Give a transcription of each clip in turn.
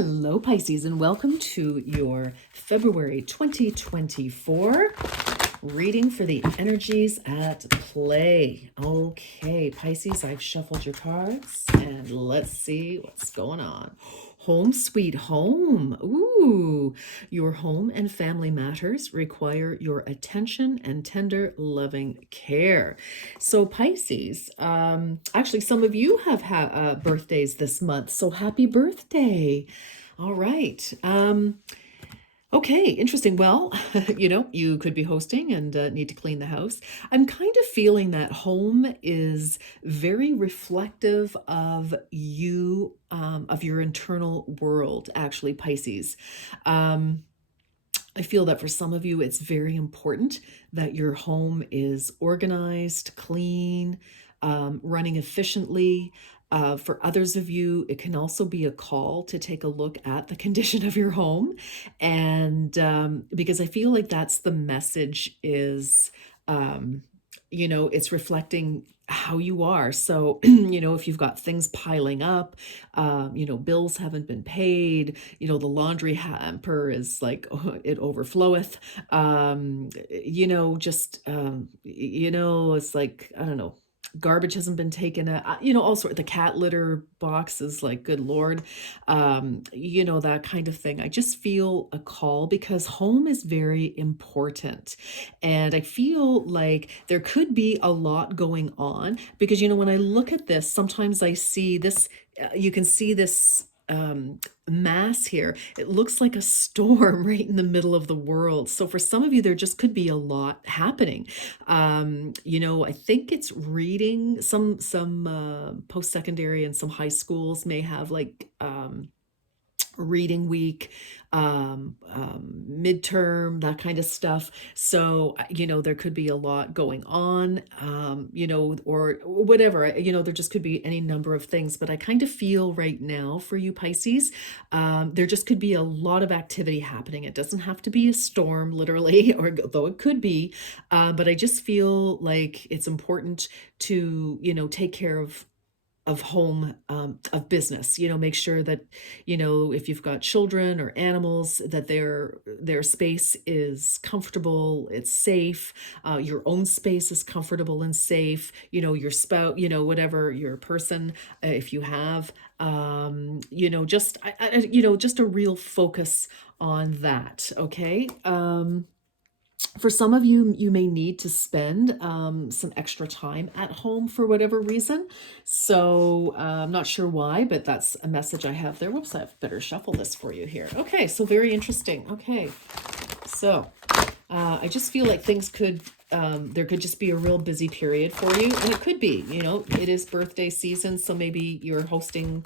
Hello, Pisces, and welcome to your February 2024 reading for the energies at play. Okay, Pisces, I've shuffled your cards, and let's see what's going on. Home sweet home. Ooh, your home and family matters require your attention and tender, loving care. So, Pisces, actually, some of you have birthdays this month, so happy birthday. All right. Okay, interesting. Well, you could be hosting and need to clean the house. I'm kind of feeling that home is very reflective of you, of your internal world, actually, Pisces. I feel that for some of you, it's very important that your home is organized, clean, running efficiently. For others of you, it can also be a call to take a look at the condition of your home. And because I feel like that's the message is, it's reflecting how you are. So, if you've got things piling up, bills haven't been paid, the laundry hamper is like, it overfloweth, it's like, I don't know, garbage hasn't been taken out, all sort. The cat litter box is like, good Lord, that kind of thing. I just feel a call because home is very important. And I feel like there could be a lot going on because, when I look at this, sometimes I see this, you can see this mass here. It looks like a storm right in the middle of the world. So for some of you, there just could be a lot happening. I think it's reading. Some post-secondary and some high schools may have like reading week, midterm, that kind of stuff. So, there could be a lot going on, or whatever, there just could be any number of things. But I kind of feel right now for you, Pisces, there just could be a lot of activity happening. It doesn't have to be a storm, literally, or though it could be. But I just feel like it's important to, take care of home, of business, make sure that, if you've got children or animals, that their space is comfortable, it's safe, your own space is comfortable and safe, your spouse, whatever your person, if you have, just just a real focus on that. Okay. For some of you, you may need to spend some extra time at home for whatever reason. So I'm not sure why, but that's a message I have there. Whoops, I better shuffle this for you here. Okay, so very interesting. Okay, so I just feel like things could, there could just be a real busy period for you. And it could be, it is birthday season. So maybe you're hosting,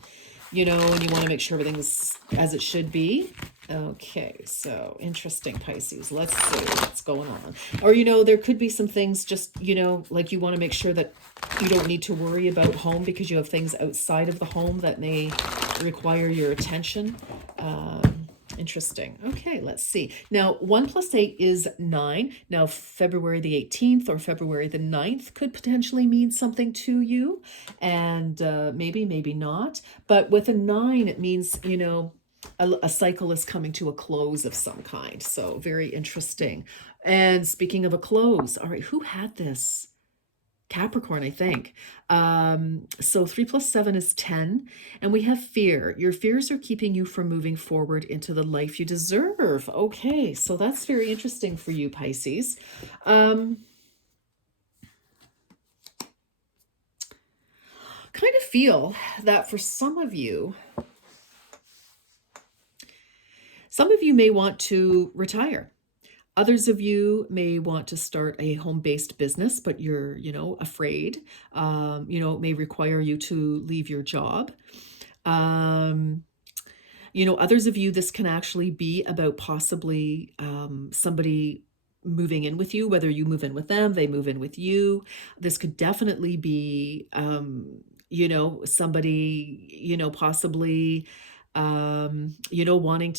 and you want to make sure everything's as it should be. Okay, so interesting, Pisces. Let's see what's going on. Or, there could be some things just, like you want to make sure that you don't need to worry about home because you have things outside of the home that may require your attention. Interesting. Okay, let's see. Now, 1 + 8 is 9. Now, February the 18th or February the 9th could potentially mean something to you. And maybe not. But with a 9, it means, a cycle is coming to a close of some kind. So very interesting. And speaking of a close, all right, who had this? Capricorn, I think. So 3 + 7 is 10. And we have fear. Your fears are keeping you from moving forward into the life you deserve. Okay, so that's very interesting for you, Pisces. Kind of feel that for some of you may want to retire. Others of you may want to start a home-based business, but you're, afraid. It may require you to leave your job. Others of you, this can actually be about possibly somebody moving in with you, whether you move in with them, they move in with you. This could definitely be, somebody, possibly Wanting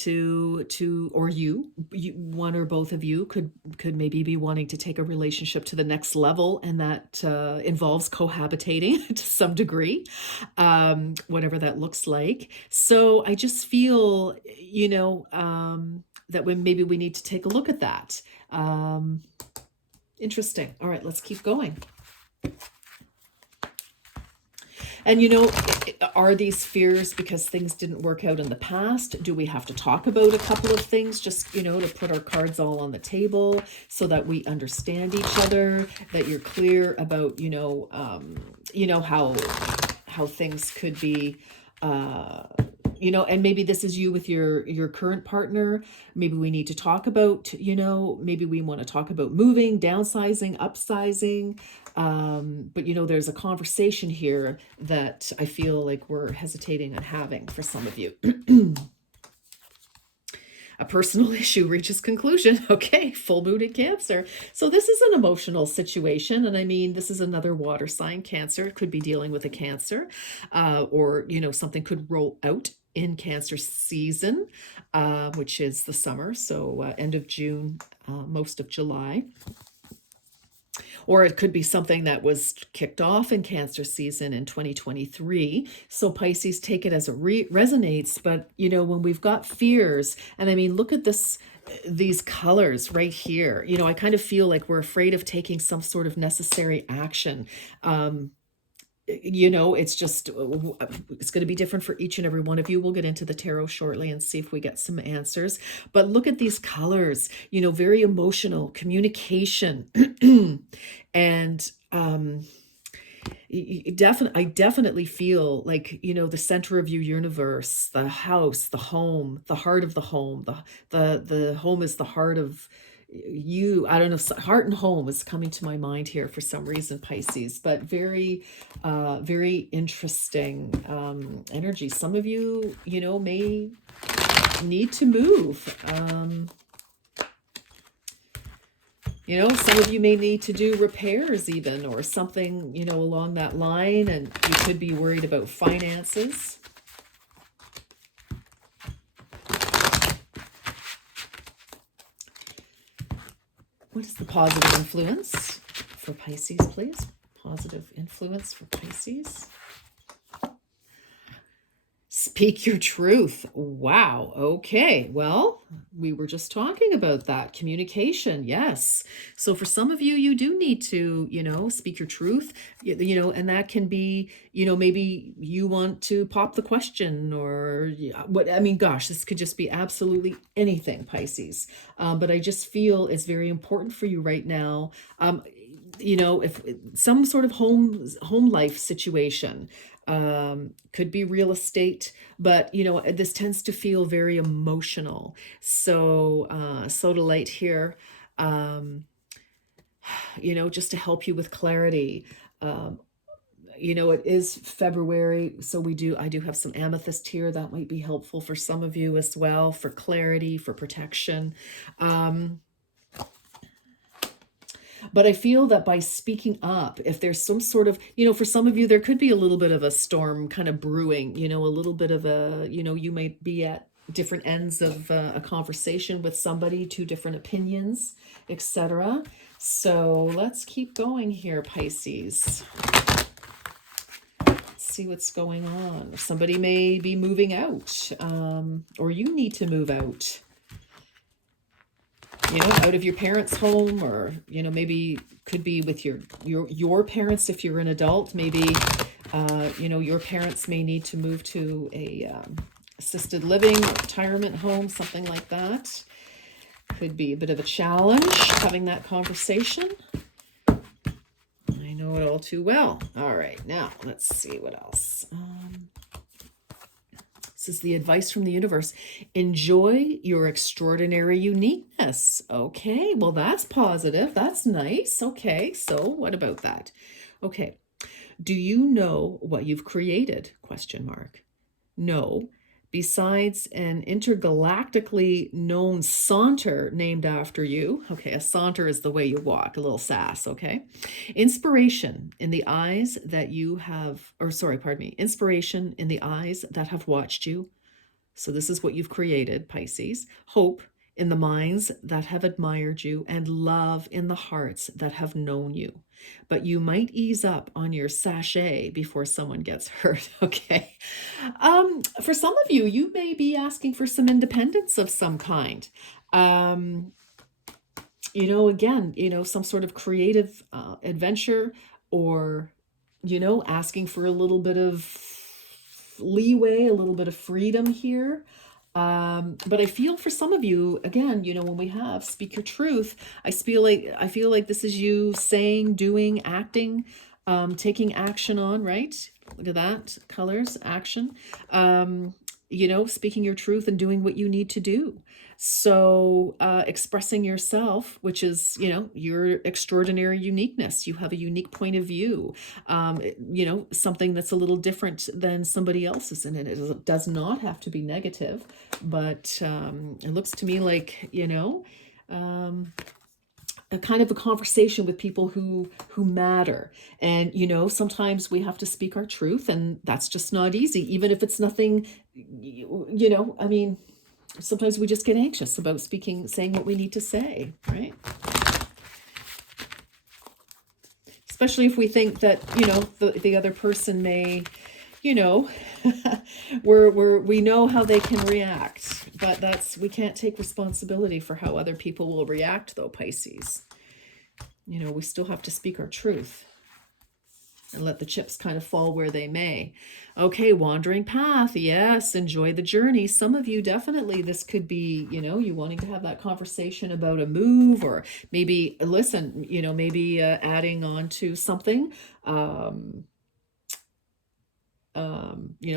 or one or both of you could maybe be wanting to take a relationship to the next level, and that involves cohabitating to some degree, whatever that looks like. So I just feel, that when maybe we need to take a look at that. Interesting. All right, let's keep going. And are these fears because things didn't work out in the past? Do we have to talk about a couple of things just, to put our cards all on the table so that we understand each other, that you're clear about, how things could be, and maybe this is you with your current partner. Maybe we need to talk about, maybe we want to talk about moving, downsizing, upsizing. But there's a conversation here that I feel like we're hesitating on having for some of you. A personal issue reaches conclusion. Okay, full moon in Cancer. So this is an emotional situation. And I mean, this is another water sign, Cancer. It could be dealing with a Cancer, or, something could roll out in Cancer season, which is the summer. So end of June, most of July. Or it could be something that was kicked off in Cancer season in 2023. So Pisces, take it as it resonates. But, when we've got fears, and I mean, look at these colors right here. I kind of feel like we're afraid of taking some sort of necessary action. It's just, it's going to be different for each and every one of you. We'll get into the tarot shortly and see if we get some answers. But look at these colors, very emotional communication. And I definitely feel like, the center of your universe, the house, the home, the heart of the home, the home is the heart of you. I don't know, heart and home is coming to my mind here for some reason, Pisces, but very, very interesting energy. Some of you, may need to move. Some of you may need to do repairs even, or something, along that line, and you could be worried about finances. What is the positive influence for Pisces, please? Positive influence for Pisces. Speak your truth. Wow. Okay. Well, we were just talking about that. Communication. Yes. So for some of you, you do need to, speak your truth, and that can be, maybe you want to pop the question, or what, I mean, gosh, this could just be absolutely anything, Pisces. But I just feel it's very important for you right now. If some sort of home life situation, could be real estate, but this tends to feel very emotional. So sodalite here, just to help you with clarity. It is February, so I do have some amethyst here that might be helpful for some of you as well, for clarity, for protection. But I feel that by speaking up, if there's some sort of, for some of you, there could be a little bit of a storm kind of brewing, a little bit of a, you might be at different ends of a conversation with somebody, two different opinions, etc. So let's keep going here, Pisces. Let's see what's going on. Somebody may be moving out, or you need to move out. Out of your parents' home, or, maybe could be with your parents if you're an adult. Maybe, your parents may need to move to a assisted living, retirement home, something like that. Could be a bit of a challenge having that conversation. I know it all too well. All right, now let's see what else. This is the advice from the universe. Enjoy your extraordinary uniqueness. Okay, well, that's positive. That's nice. Okay, so what about that? Okay, do you know what you've created? Question mark. No. Besides an intergalactically known saunter named after you. Okay, a saunter is the way you walk, a little sass, okay? Inspiration in the eyes that you have, inspiration in the eyes that have watched you. So this is what you've created, Pisces. Hope in the minds that have admired you, and love in the hearts that have known you. But you might ease up on your sachet before someone gets hurt, okay? For some of you, you may be asking for some independence of some kind. Um, again, some sort of creative adventure, or, asking for a little bit of leeway, a little bit of freedom here. But I feel for some of you, again, when we have speak your truth, I feel like this is you saying, doing, acting, taking action on, right? Look at that, colors, action. Speaking your truth and doing what you need to do. So expressing yourself, which is, your extraordinary uniqueness. You have a unique point of view, something that's a little different than somebody else's. And it does not have to be negative, but it looks to me like, a kind of a conversation with people who matter. And sometimes we have to speak our truth, and that's just not easy, even if it's nothing. I mean, sometimes we just get anxious about saying what we need to say, right? Especially if we think that the other person may, we know how they can react, but we can't take responsibility for how other people will react, though, Pisces. We still have to speak our truth and let the chips kind of fall where they may. Okay, wandering path. Yes, enjoy the journey. Some of you, definitely, this could be, you wanting to have that conversation about a move, or maybe, listen, maybe adding on to something.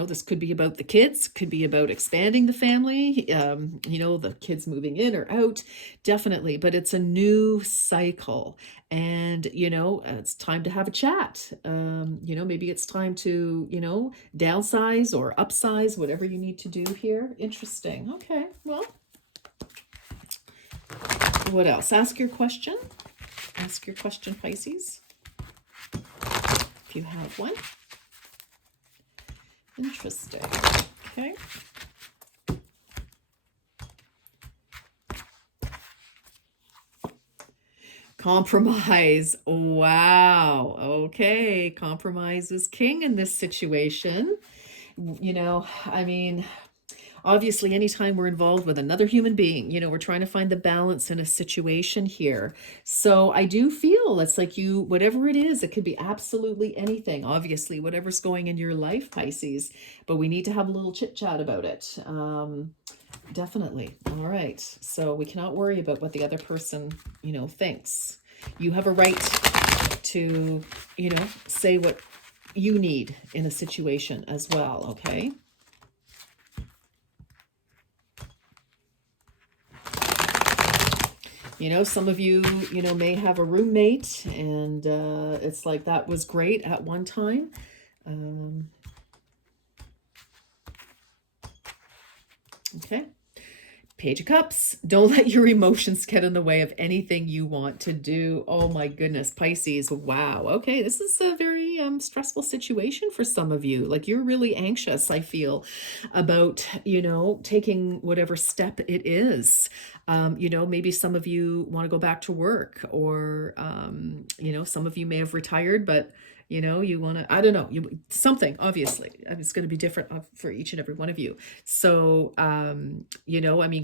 This could be about the kids, could be about expanding the family, the kids moving in or out, definitely. But it's a new cycle, and, it's time to have a chat. Maybe it's time to, downsize or upsize, whatever you need to do here. Interesting. Okay, well, what else? Ask your question. Ask your question, Pisces, if you have one. Interesting. Okay. Compromise. Wow. Okay. Compromise is king in this situation. I mean, obviously, anytime we're involved with another human being, we're trying to find the balance in a situation here. So I do feel it's like whatever it is, it could be absolutely anything, obviously, whatever's going in your life, Pisces, but we need to have a little chit chat about it. Definitely. All right. So we cannot worry about what the other person, thinks. You have a right to, say what you need in a situation as well. Okay. Some of you, may have a roommate, and it's like that was great at one time. Okay. Page of Cups. Don't let your emotions get in the way of anything you want to do. Oh my goodness, Pisces. Wow. Okay, this is a very stressful situation for some of you. Like, you're really anxious, I feel, about, taking whatever step it is. Maybe some of you want to go back to work, or, some of you may have retired, but you want to, I don't know, something, obviously, it's going to be different for each and every one of you. So,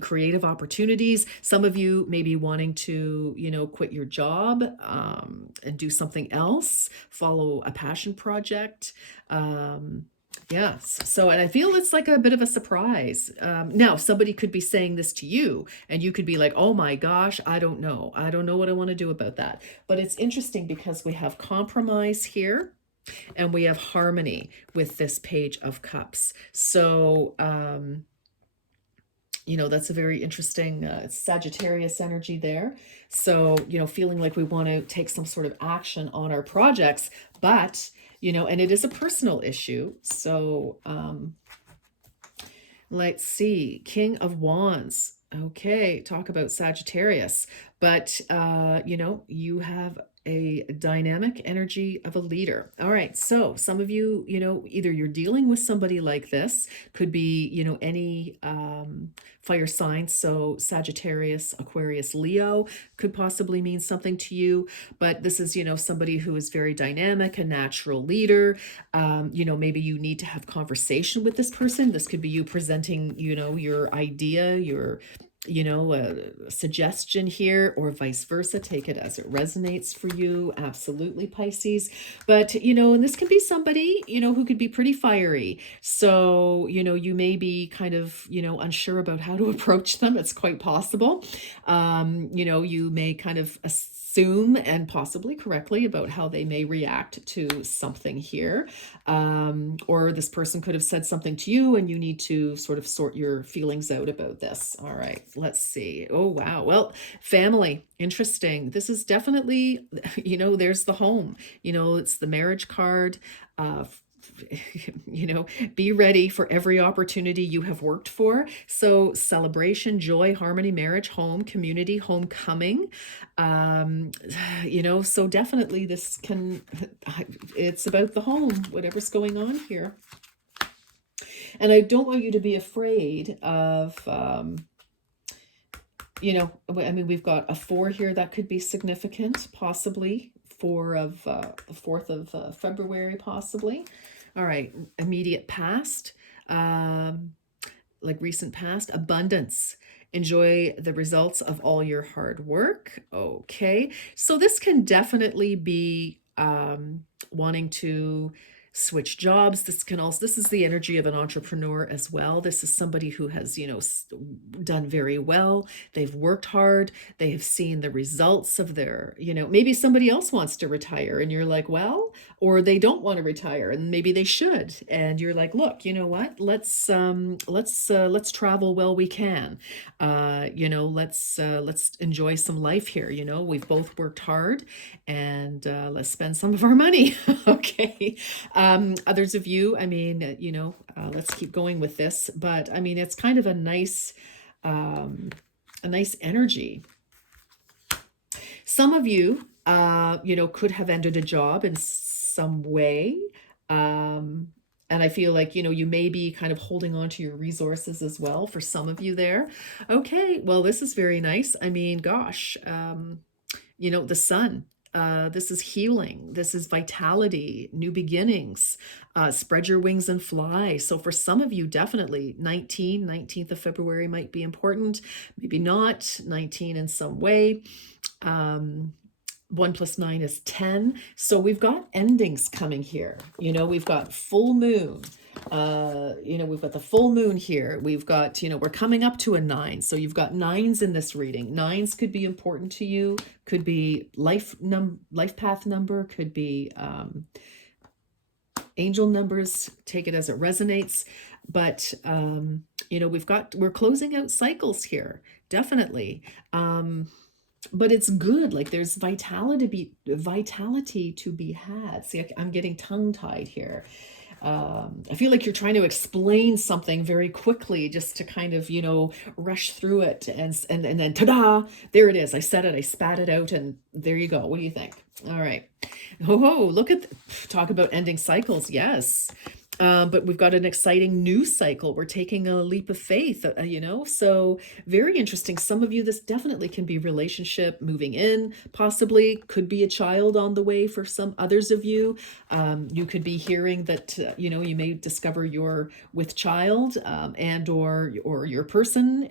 creative opportunities. Some of you may be wanting to, quit your job, and do something else, follow a passion project. Yes. So, and I feel it's like a bit of a surprise. Now, somebody could be saying this to you, and you could be like, oh my gosh, I don't know. I don't know what I want to do about that. But it's interesting because we have compromise here, and we have harmony with this Page of Cups. So, that's a very interesting Sagittarius energy there. So, feeling like we want to take some sort of action on our projects, but and it is a personal issue. So, let's see, King of Wands. Okay, talk about Sagittarius. But, you have a dynamic energy of a leader. All right. So some of you, either you're dealing with somebody like this, could be, any fire signs. So Sagittarius, Aquarius, Leo could possibly mean something to you. But this is, somebody who is very dynamic, a natural leader. Maybe you need to have conversation with this person. This could be you presenting, your idea, your a suggestion here, or vice versa. Take it as it resonates for you. Absolutely, Pisces. But, and this can be somebody, who could be pretty fiery. So, you may be kind of, unsure about how to approach them. It's quite possible. You may kind of assume, and possibly correctly, about how they may react to something here. Or this person could have said something to you and you need to sort of sort your feelings out about this. All right, let's see. Oh, wow. Well, family, interesting. This is definitely, there's the home, it's the marriage card. Be ready for every opportunity you have worked for. So celebration, joy, harmony, marriage, home, community, homecoming. So definitely it's about the home, whatever's going on here. And I don't want you to be afraid of, we've got a 4 here that could be significant, possibly. 4th of February, possibly. All right, immediate past, like recent past, abundance. Enjoy the results of all your hard work. Okay, so this can definitely be wanting to switch jobs. This is the energy of an entrepreneur as well. This is somebody who has, done very well. They've worked hard. They have seen the results of their, maybe somebody else wants to retire and you're like, well, or they don't want to retire and maybe they should. And you're like, look, you know what? Let's travel while we can. Let's enjoy some life here. We've both worked hard and let's spend some of our money. Okay. Others of you, let's keep going with this, but it's kind of a nice energy. Some of you, could have ended a job in some way. And I feel like, you may be kind of holding on to your resources as well for some of you there. Okay, well, this is very nice. Gosh, the sun. This is healing. This is vitality, new beginnings, spread your wings and fly. So for some of you, definitely 19th of February might be important, maybe not. 19 in some way. 1 + 9 is 10. So we've got endings coming here. We've got full moon. We've got the full moon here. We've got, we're coming up to a 9. So you've got 9s in this reading. 9s could be important to you, could be life path number, could be angel numbers. Take it as it resonates. But, we're closing out cycles here. Definitely. But it's good. Like there's vitality to be had. See, I'm getting tongue-tied here. I feel like you're trying to explain something very quickly just to kind of, rush through it. And then ta-da, there it is. I said it, I spat it out, and there you go. What do you think? All right. Oh, talk about ending cycles. Yes. But we've got an exciting new cycle. We're taking a leap of faith, so very interesting. Some of you, this definitely can be relationship moving in, possibly could be a child on the way for some others of you. You could be hearing that, you may discover you're with child and or your person,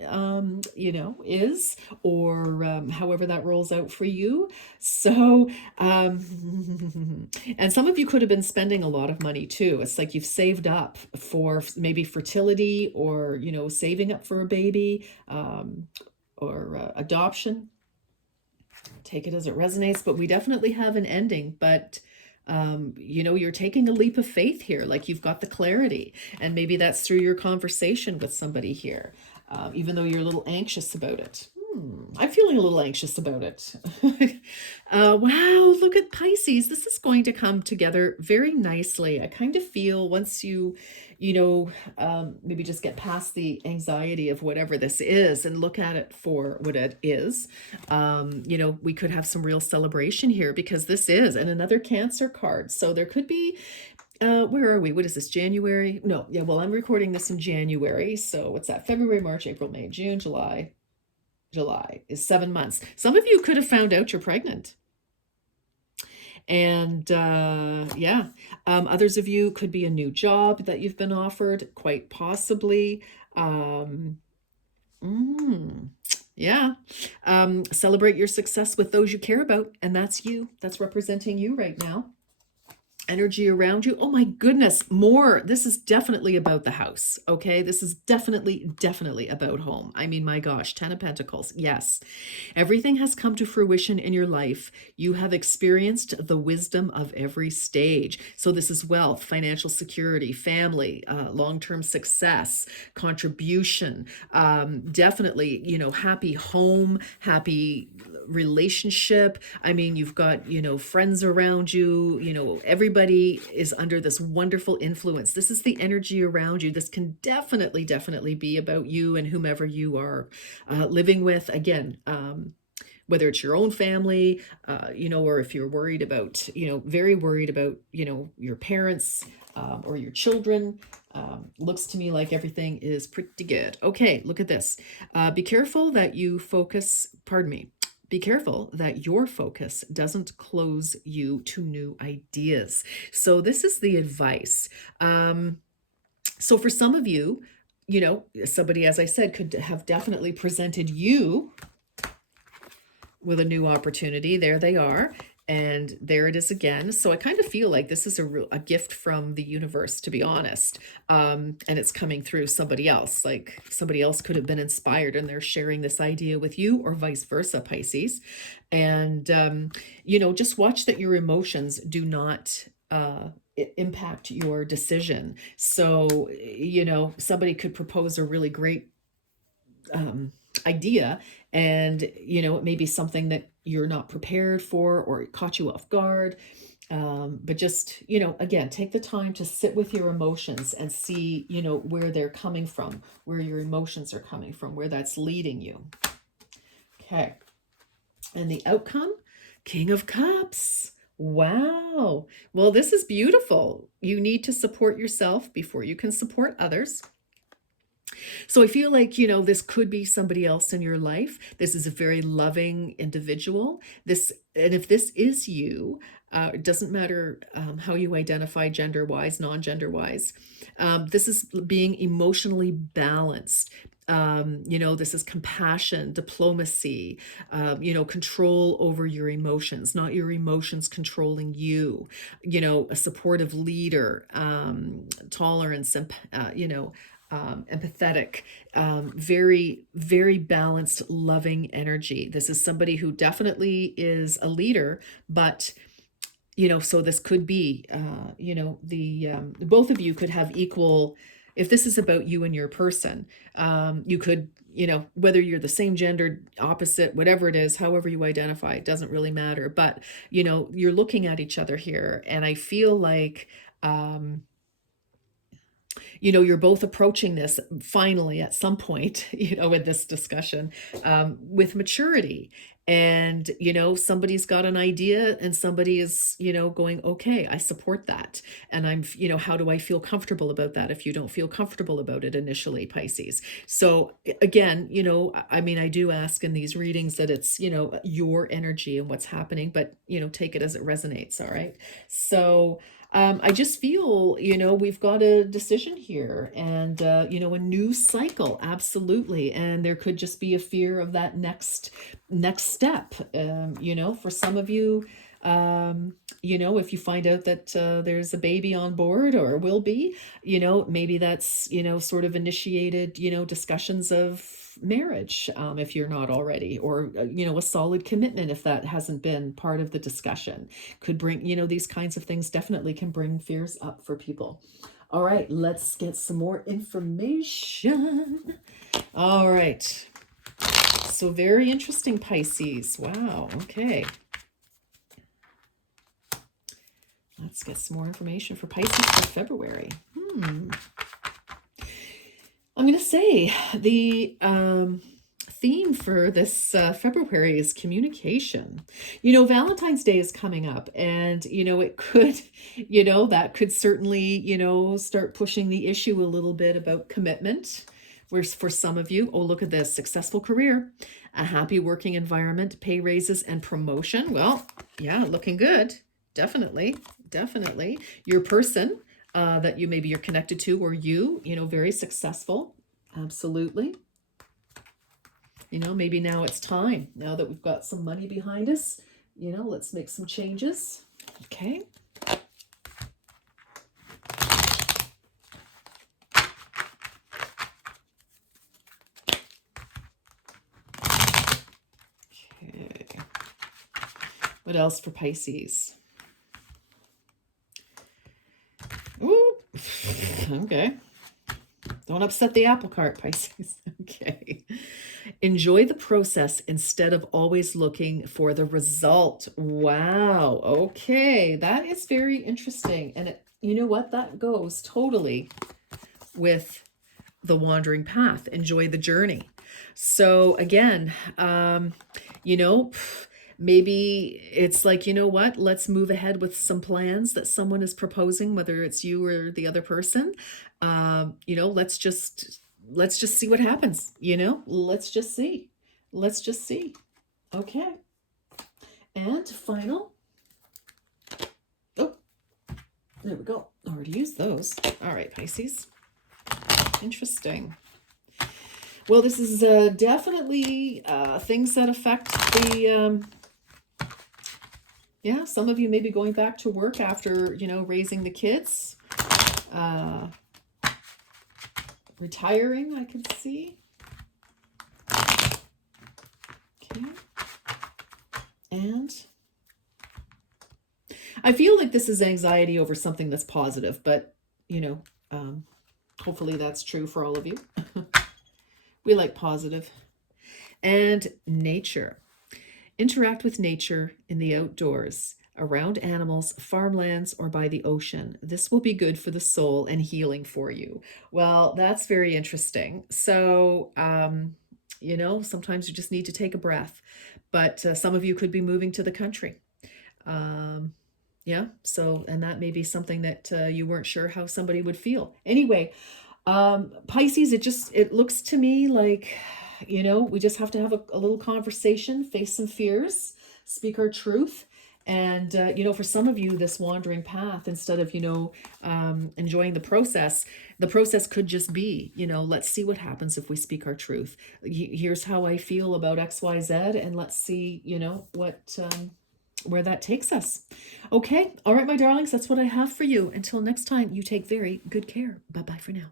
is, or however that rolls out for you. So, and some of you could have been spending a lot of money too. It's like you've saved up for maybe fertility or, saving up for a baby or adoption. Take it as it resonates, but we definitely have an ending. But, you're taking a leap of faith here, like you've got the clarity. And maybe that's through your conversation with somebody here, even though you're a little anxious about it. I'm feeling a little anxious about it. Wow, look at Pisces. This is going to come together very nicely. I kind of feel once maybe just get past the anxiety of whatever this is and look at it for what it is. We could have some real celebration here because this is, and another Cancer card. So there could be where are we? What is this? January? No, yeah, well, I'm recording this in January. So what's that? February, March, April, May, June, July. July is 7 months. Some of you could have found out you're pregnant. And yeah, others of you could be a new job that you've been offered, quite possibly. Yeah. Celebrate your success with those you care about. And that's you. That's representing you right now. Energy around you. Oh my goodness, more. This is definitely about the house. Okay. This is definitely about home. I mean, my gosh, 10 of Pentacles. Yes. Everything has come to fruition in your life. You have experienced the wisdom of every stage. So this is wealth, financial security, family, long-term success, contribution, definitely, happy home, happy relationship. I mean, you've got, friends around you, everybody is under this wonderful influence. This is the energy around you. This can definitely be about you and whomever you are living with. Again, whether it's your own family, or if you're worried about, very worried about, your parents or your children. Looks to me like everything is pretty good. Okay, look at this. Be careful that you focus, pardon me. Be careful that your focus doesn't close you to new ideas. So this is the advice. So for some of you, somebody, as I said, could have definitely presented you with a new opportunity. There they are. And there it is again. So I kind of feel like this is a gift from the universe, to be honest. And it's coming through somebody else. Like somebody else could have been inspired and they're sharing this idea with you, or vice versa, Pisces. And, just watch that your emotions do not impact your decision. So, somebody could propose a really great idea, and it may be something that you're not prepared for or it caught you off guard, but just again, take the time to sit with your emotions and see where they're coming from, where your emotions are coming from, where that's leading you. Okay, and the outcome, King of Cups. Wow. Well, this is beautiful. You need to support yourself before you can support others. So I feel like, this could be somebody else in your life. This is a very loving individual. And if this is you, it doesn't matter how you identify gender-wise, non-gender-wise. This is being emotionally balanced. This is compassion, diplomacy, control over your emotions, not your emotions controlling you, a supportive leader, tolerance, empathetic, very, very balanced, loving energy. This is somebody who definitely is a leader, but so this could be, both of you could have equal, if this is about you and your person, you could, whether you're the same gender, opposite, whatever it is, however you identify, it doesn't really matter. But, you're looking at each other here. And I feel like, you're both approaching this finally at some point, in this discussion, with maturity. And, somebody's got an idea and somebody is, going, okay, I support that. And I'm, how do I feel comfortable about that if you don't feel comfortable about it initially, Pisces? So again, I do ask in these readings that it's, your energy and what's happening, but, take it as it resonates. All right. So, I just feel, we've got a decision here and, a new cycle. Absolutely. And there could just be a fear of that next step. For some of you, if you find out that there's a baby on board or will be, maybe that's, sort of initiated, discussions of marriage, if you're not already, or, a solid commitment, if that hasn't been part of the discussion, could bring, these kinds of things definitely can bring fears up for people. All right, let's get some more information. All right. So very interesting, Pisces. Wow. Okay. Let's get some more information for Pisces for February. I'm going to say the theme for this February is communication. Valentine's Day is coming up, and, it could, that could certainly, start pushing the issue a little bit about commitment. Whereas for some of you, oh, look at this, successful career, a happy working environment, pay raises, and promotion. Well, yeah, looking good. Definitely. Your person that maybe you're connected to, or very successful. Absolutely. Maybe now it's time, now that we've got some money behind us, let's make some changes. Okay. Okay. What else for Pisces? Ooh. Okay. Don't upset the apple cart, Pisces. Okay. Enjoy the process instead of always looking for the result. Wow. Okay. That is very interesting. And you know what? That goes totally with the wandering path. Enjoy the journey. So again, maybe it's like, what? Let's move ahead with some plans that someone is proposing, whether it's you or the other person. Let's just see what happens. Let's just see. Okay. And final. Oh, there we go. Already used those. All right, Pisces. Interesting. Well, this is definitely things that affect the, some of you may be going back to work after, raising the kids. Retiring, I can see. Okay. And I feel like this is anxiety over something that's positive, but, hopefully that's true for all of you. We like positive. And nature. Interact with nature in the outdoors, around animals, farmlands, or by the ocean. This will be good for the soul and healing for you. Well, that's very interesting. So, sometimes you just need to take a breath. But some of you could be moving to the country. So, and that may be something that you weren't sure how somebody would feel. Anyway, Pisces, it looks to me like, we just have to have a little conversation, face some fears, speak our truth. And, for some of you, this wandering path, instead of, enjoying the process could just be, let's see what happens if we speak our truth. Here's how I feel about X, Y, Z, and let's see, where that takes us. Okay. All right, my darlings, that's what I have for you. Until next time, you take very good care. Bye-bye for now.